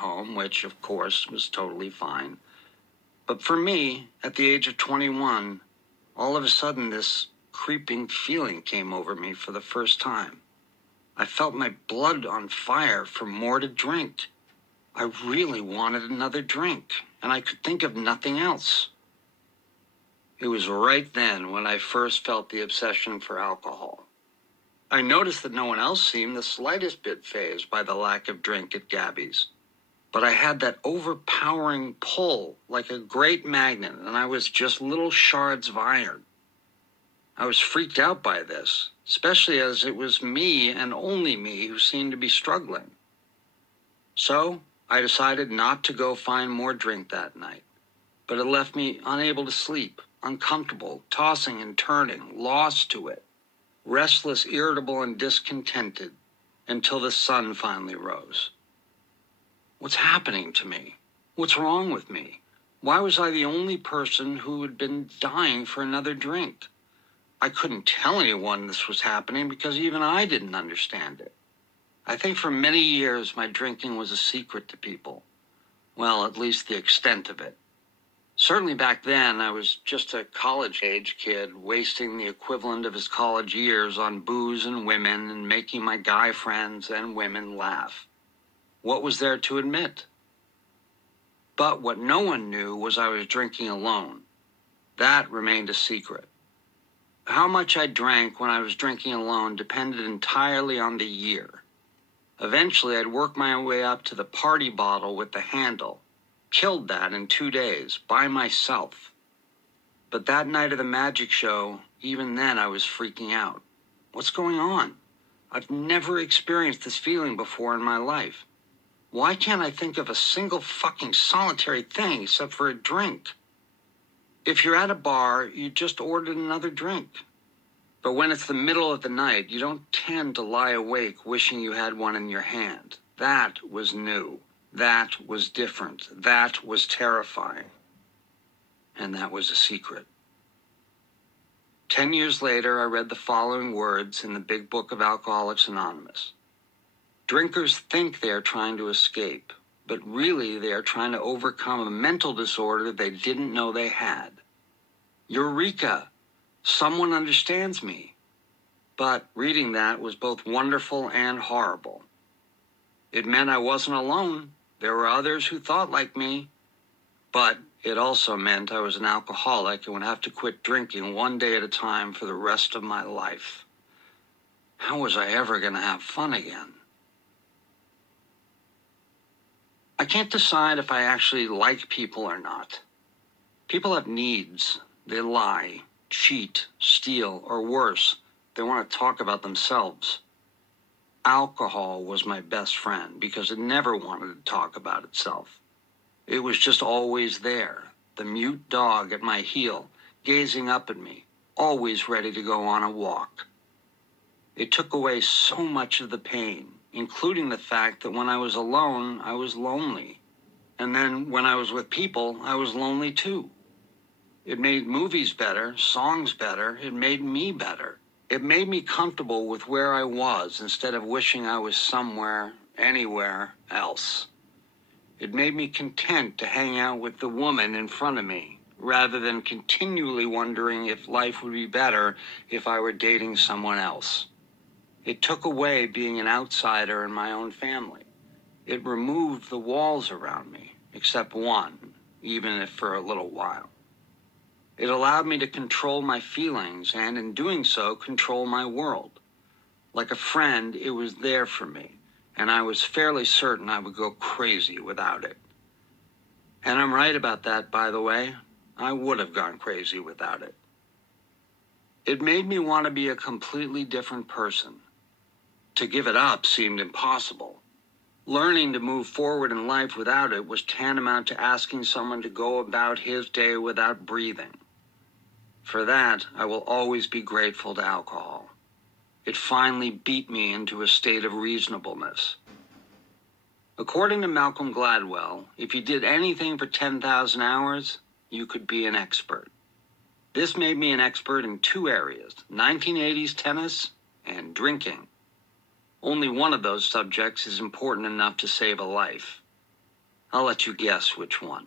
home, which, of course, was totally fine. But for me, at the age of 21, all of a sudden this creeping feeling came over me for the first time. I felt my blood on fire for more to drink. I really wanted another drink, and I could think of nothing else. It was right then when I first felt the obsession for alcohol. I noticed that no one else seemed the slightest bit fazed by the lack of drink at Gabby's. But I had that overpowering pull like a great magnet, and I was just little shards of iron. I was freaked out by this, especially as it was me and only me who seemed to be struggling. So I decided not to go find more drink that night, but it left me unable to sleep, uncomfortable, tossing and turning, lost to it, restless, irritable, and discontented until the sun finally rose. What's happening to me? What's wrong with me? Why was I the only person who had been dying for another drink? I couldn't tell anyone this was happening because even I didn't understand it. I think for many years my drinking was a secret to people. Well, at least the extent of it. Certainly back then I was just a college-age kid wasting the equivalent of his college years on booze and women and making my guy friends and women laugh. What was there to admit? But what no one knew was I was drinking alone. That remained a secret. How much I drank when I was drinking alone depended entirely on the year. Eventually, I'd work my way up to the party bottle with the handle. Killed that in 2 days, by myself. But that night of the magic show, even then I was freaking out. What's going on? I've never experienced this feeling before in my life. Why can't I think of a single fucking solitary thing except for a drink? If you're at a bar, you just ordered another drink. But when it's the middle of the night, you don't tend to lie awake wishing you had one in your hand. That was new. That was different. That was terrifying. And that was a secret. 10 years later, I read the following words in the Big Book of Alcoholics Anonymous. Drinkers think they are trying to escape, but really they are trying to overcome a mental disorder they didn't know they had. Eureka! Someone understands me. But reading that was both wonderful and horrible. It meant I wasn't alone. There were others who thought like me. But it also meant I was an alcoholic and would have to quit drinking one day at a time for the rest of my life. How was I ever going to have fun again? I can't decide if I actually like people or not. People have needs. They lie, cheat, steal, or worse, they want to talk about themselves. Alcohol was my best friend because it never wanted to talk about itself. It was just always there, the mute dog at my heel, gazing up at me, always ready to go on a walk. It took away so much of the pain, including the fact that when I was alone, I was lonely. And then when I was with people, I was lonely too. It made movies better, songs better, it made me better. It made me comfortable with where I was instead of wishing I was somewhere, anywhere else. It made me content to hang out with the woman in front of me, rather than continually wondering if life would be better if I were dating someone else. It took away being an outsider in my own family. It removed the walls around me, except one, even if for a little while. It allowed me to control my feelings and, in doing so, control my world. Like a friend, it was there for me, and I was fairly certain I would go crazy without it. And I'm right about that, by the way. I would have gone crazy without it. It made me want to be a completely different person. To give it up seemed impossible. Learning to move forward in life without it was tantamount to asking someone to go about his day without breathing. For that, I will always be grateful to alcohol. It finally beat me into a state of reasonableness. According to Malcolm Gladwell, if you did anything for 10,000 hours, you could be an expert. This made me an expert in 2 areas, 1980s tennis and drinking. Only one of those subjects is important enough to save a life. I'll let you guess which one.